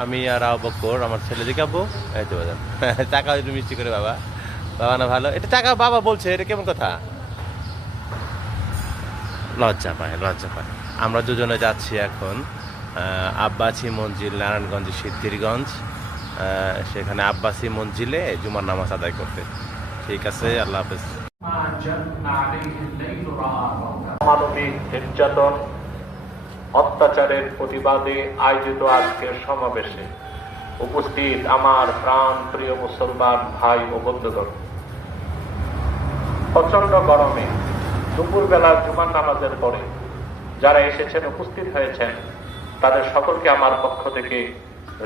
আমি আর আবু বকর, আমার ছেলে দেখাবো। এই তো বাজান টাকা একটু মিষ্টি করে বাবা। বাবা না ভালো, এটা টাকা বাবা বলছে, এটা কেমন কথা? লজ্জা পায়, লজ্জা পায়। আমরা দুজনে যাচ্ছি এখন আব্বাসী মঞ্জিল, নারায়ণগঞ্জ সিদ্ধিরগঞ্জ। সেখানে আব্বাসী মঞ্জিলে জুমার নামাজ আদায় করতে। ঠিক আছে, আল্লাহ হাফেজ। মানবিক নির্যাতন অত্যাচারের প্রতিবাদে আয়োজিত আজকের সমাবেশে উপস্থিত আমার প্রাণ প্রিয় মুসলমান ভাই ও বন্ধুগণ, প্রচন্ড গরমে দুপুরবেলা জুমার নামাজের পরে যারা এসেছেন, উপস্থিত হয়েছেন, তাদের সকলকে আমার পক্ষ থেকে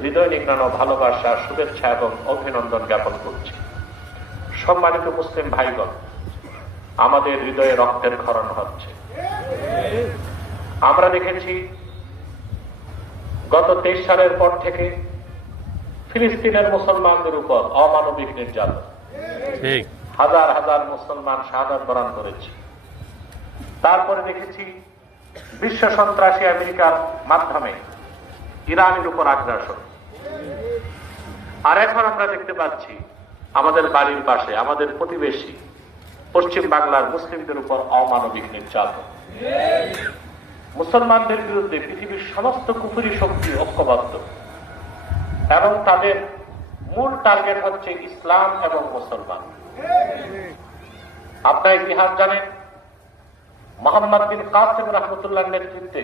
হৃদয় নিংড়ানো ভালোবাসা, শুভেচ্ছা এবং অভিনন্দন জ্ঞাপন করছি। সম্মানিত মুসলিম ভাইগণ, আমাদের হৃদয়ে রক্তের ক্ষরণ হচ্ছে। আমরা দেখেছি গত 23 সালের পর থেকে ফিলিস্তিনের মুসলমানদের উপর অমানবিক নির্যাতন, হাজার হাজার মুসলমান শাহাদাত বরণ করেছে। তারপরে দেখেছি বিশ্ব সন্ত্রাসী আমেরিকার মাধ্যমে ইরানের উপর আগ্রাসন। আর এখন আমরা দেখতে পাচ্ছি আমাদের বাড়ির পাশে, আমাদের প্রতিবেশী পশ্চিম বাংলার মুসলিমদের উপর অমানবিক নির্যাতন। মুসলমানদের বিরুদ্ধে পৃথিবীর সমস্ত কুফরি শক্তি ঐক্যবদ্ধ এবং তাদের মূল টার্গেট হচ্ছে ইসলাম এবং মুসলমান। আপনার ইতিহাস জানেন, মোহাম্মদ বিন কাসিম রহমতুল্লাহর নেতৃত্বে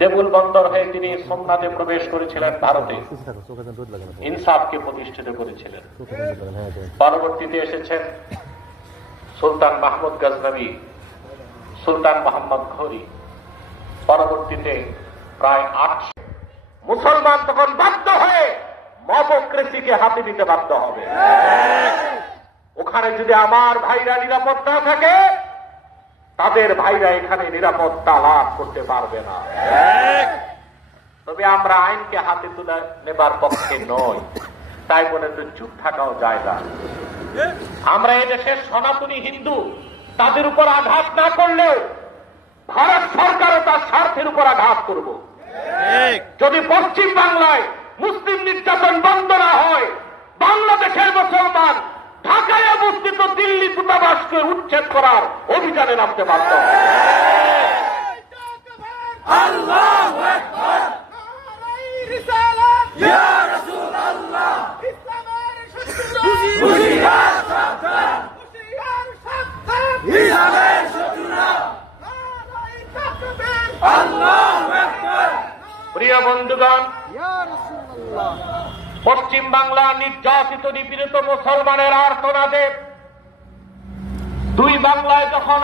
দেবুল বন্দর হয়ে তিনি সোমনাথে প্রবেশ করেছিলেন, ভারতে ইনসাফকে প্রতিষ্ঠিত করেছিলেন। পরবর্তীতে এসেছেন সুলতান মাহমুদ গজনবী, সুলতান মোহাম্মদ ঘোরি, পরবর্তীতে প্রায় 800। মুসলমান তখন বাধ্য হয়ে মবক্রেসিকে হাতে নিতে বাধ্য হবে। ওখানে যদি আমার ভাইরা নিরাপদ না থাকে, তাদের ভাইরা এখানে নিরাপত্তা লাভ করতে পারবে না। তবে আমরা আইনকে হাতে তুলে নেবার পক্ষে নই, তাই বলে তো চুপ থাকাও যায় না। আমরা এদেশের সনাতনী হিন্দু, তাদের উপর আঘাত না করলেও ভারত সরকারও তার স্বার্থের উপর আঘাত করব। যদি পশ্চিম বাংলায় মুসলিম নির্যাতন বন্ধ না হয়, বাংলাদেশের মুসলমান ঢাকায় অবস্থিত দিল্লি দূতাবাসকে উচ্ছেদ করার অভিযানে নামতে বাধ্য হবে। আল্লাহু আকবার, রিসালাত ইয়া রাসূলুল্লাহ, ইসলামের শত্রুরা হুশিয়ার সাবধান, হুশিয়ার সাবধান, ইসলামের শত্রুরা নারায়ে তাকবীর, আল্লাহু আকবার। প্রিয় বন্ধুগণ, ইয়া রাসূলুল্লাহ, পশ্চিম বাংলা নির্যাতিত নিপীড়িত মুসলমানের আর্তনাদে দুই বাংলায় যখন